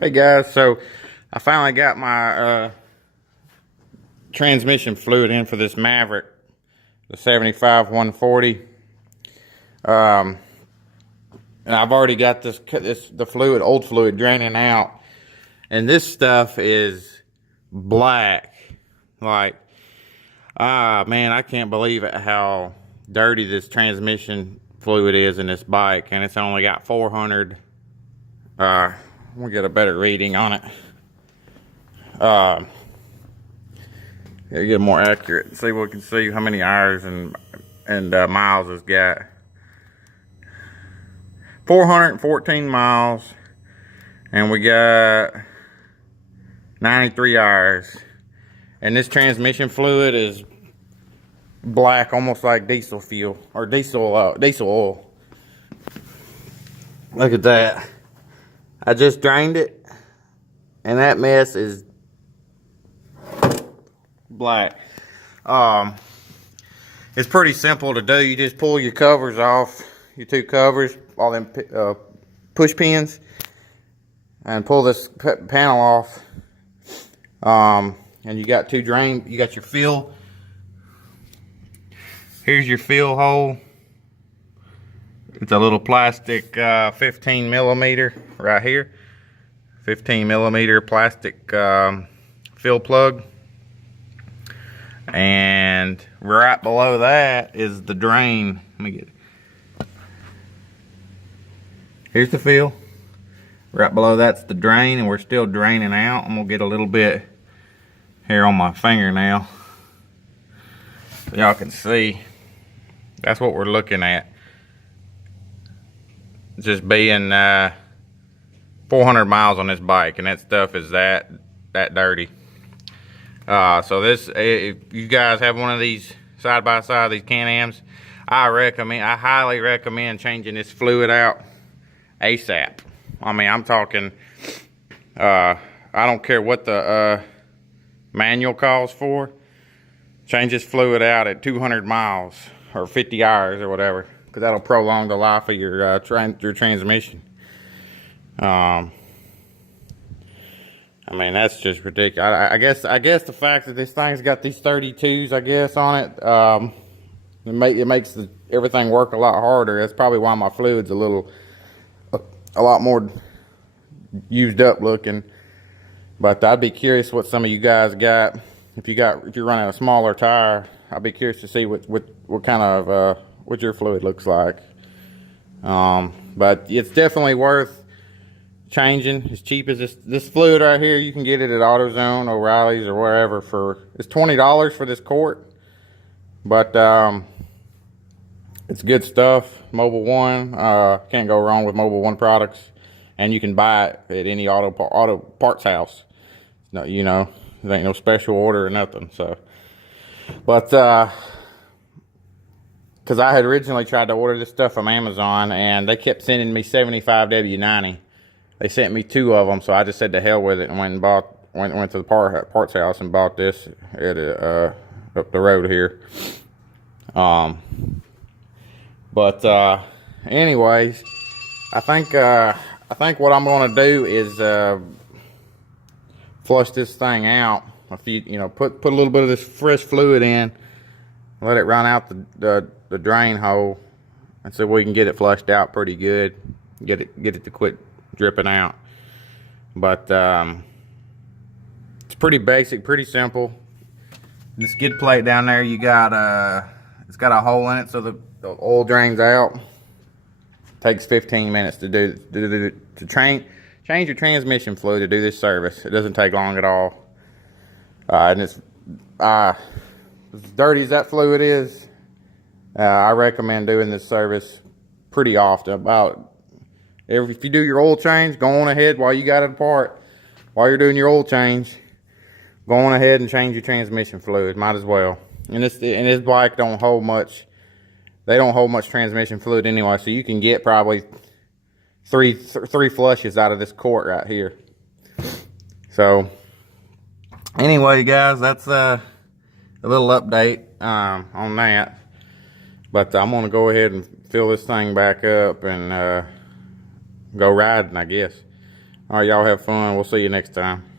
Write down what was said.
Hey guys, so I finally got my transmission fluid in for this Maverick, the 75 140. And I've already got the fluid, old fluid draining out, and this stuff is black. Like, man, I can't believe it how dirty this transmission fluid is in this bike, and it's only got 400. We'll get a better reading on it. Yeah, get more accurate. See, we can see how many hours and miles it's got. 414 miles, and we got 93 hours. And this transmission fluid is black, almost like diesel fuel or diesel oil. Look at that. I just drained it, and that mess is black. It's pretty simple to do. You just pull your covers off, your two covers, all them push pins, and pull this panel off. And you got two drain. You got your fill. Here's your fill hole. It's a little plastic 15 millimeter right here. 15 millimeter plastic fill plug. And right below that is the drain. Let me get it. Here's the fill. Right below that's the drain, and we're still draining out. I'm gonna get a little bit here on my fingernail so y'all can see. That's what we're looking at. Just being 400 miles on this bike, and that stuff is that dirty. So this, if you guys have one of these side by side, these Can-Ams, I highly recommend changing this fluid out ASAP. I mean, I'm talking, I don't care what the manual calls for. Change this fluid out at 200 miles or 50 hours or whatever, because that'll prolong the life of your transmission. I mean, that's just ridiculous. I guess the fact that this thing's got these 32s, I guess, on it, it makes everything work a lot harder. That's probably why my fluid's a lot more used up looking. But I'd be curious what some of you guys got. If you're running a smaller tire, I'd be curious to see what kind of what your fluid looks like. But it's definitely worth changing. As cheap as this fluid right here, you can get it at AutoZone, O'Reilly's, or wherever it's $20 for this quart. But it's good stuff. Mobil 1, can't go wrong with Mobil 1 products, and you can buy it at any auto parts house. No, you know, there ain't no special order or nothing. So, but because I had originally tried to order this stuff from Amazon, and they kept sending me 75 W90. They sent me 2 of them, so I just said to hell with it and went to the parts house and bought this at up the road here. Anyways, I think what I'm gonna do is flush this thing out. If you know, put a little bit of this fresh fluid in, let it run out the drain hole, and so we can get it flushed out pretty good. Get it to quit dripping out. But it's pretty basic, pretty simple. The skid plate down there, you got it's got a hole in it so the oil drains out. Takes 15 minutes to change your transmission fluid to do this service. It doesn't take long at all. And it's as dirty as that fluid is, I recommend doing this service pretty often. If you do your oil change, go on ahead while you got it apart. While you're doing your oil change, go on ahead and change your transmission fluid. Might as well. And this bike don't hold much. They don't hold much transmission fluid anyway, so you can get probably three flushes out of this quart right here. So anyway, guys, that's a little update on that. But I'm gonna go ahead and fill this thing back up and go riding, I guess. All right, y'all have fun. We'll see you next time.